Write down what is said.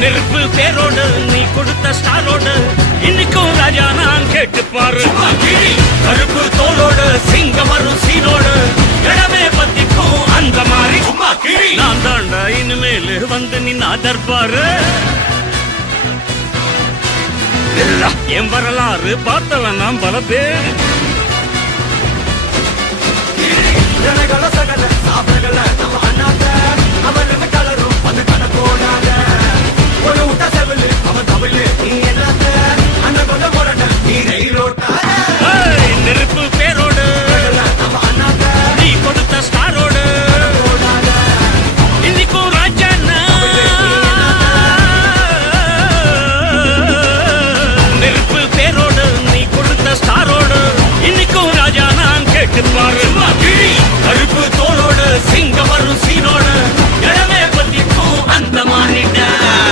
நெருப்பு பேரோடு நீ கொடுத்த ஸ்டாரோடு இன்னைக்கும் ராஜா நான் கேட்டு பாரு. கருப்பு தோளோடு சிங்கம் வரும் சீனோடு இடமே பத்திக்கும் அந்த மாதிரி நான் தாண்டா இனிமேல் வந்து நின்னா தர்பாரு. என் வரலாறு பார்த்தவன் நாம் பல பேர். சகல சாப்பிடல நம்ம அண்ணாத்த அவருக்கு கலரும் அது கணக்கோட